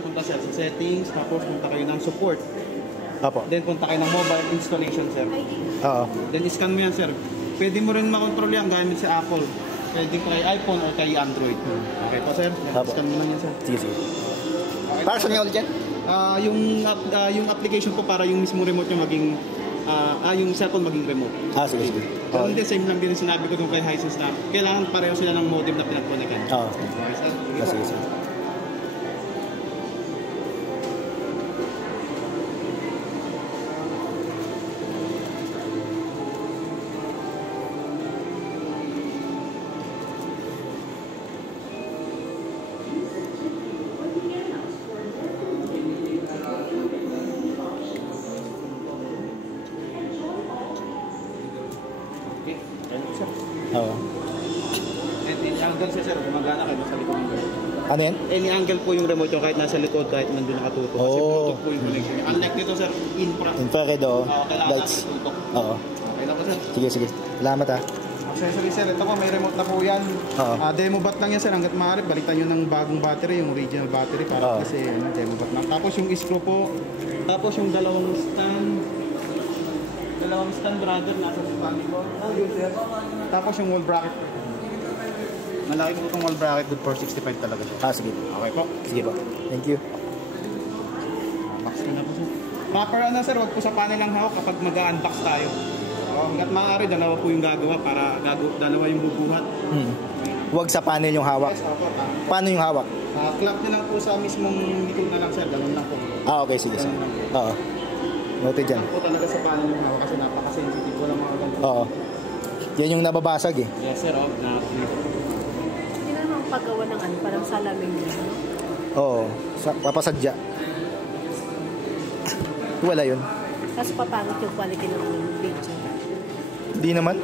punta sir sa settings, tapos punta kayo ng support. Apo. Then punta kayo ng mobile installation sir. Oo. Then scan mo yan sir. Pwede mo rin makontrol yan gamit sa Apple. Pwede kay iPhone or kay Android. Okay po sir? Scan mo lang yan sir. Sige, sige. Para saan nga ulit yan? Yung application po para yung mismo remote yung maging yung cellphone maging remote. Sige, sige. Pero hindi, same lang din sinabi ko nung kay Hisense na kailangan pareho sila ng modem na pinag-connectan. Oo. Okay sir? Sige, sige. Oo. Any angle siya sir, gumagana kayo sa likod ng remote. Ano yan? Any angle po yung remote yung kahit nasa likod, kahit nandun nakatutok. Kasi Bluetooth po yung connection niya. Unlike dito sir, infrared. Infrared, oo. Kailangan Lights. natin tutok. Oo. Okay na po sir. Sige, sige. Salamat ha. Accessory sir, ito po may remote na po yan. Oo. Demo bat lang yan sir, hanggat maaari. Balitan nyo ng bagong battery, yung original battery para kasi demo bat lang. Tapos yung screw po, tapos yung dalawang stand brother nasa spani ko. Tapos yung wall bracket. Malaki po itong wall bracket, good for 65 talaga siya. Sige. Okay po. Sige po. Thank you. Box ko na po sir. Proper sir, wag po sa panel lang hawak kapag mag-unbox tayo. Hanggat maaari, dalawa po yung gagawa para dalawa yung bubuhat. Huwag sa panel yung hawak. Yes, opo. Paano yung hawak? Clamp nyo lang po sa mismong likod na lang sir, ganun lang po. Okay, sige, sige. Oo. Noted dyan. Po talaga sa panel yung hawak kasi napaka-sensitive ko lang mga ganun. Oo. Yan yung nababasag eh. Yes sir, Hindi naman ang paggawa ng parang salamin niya, no? Oo. Papasadya. Wala yun. Tapos papangit yung quality ng video. Di naman.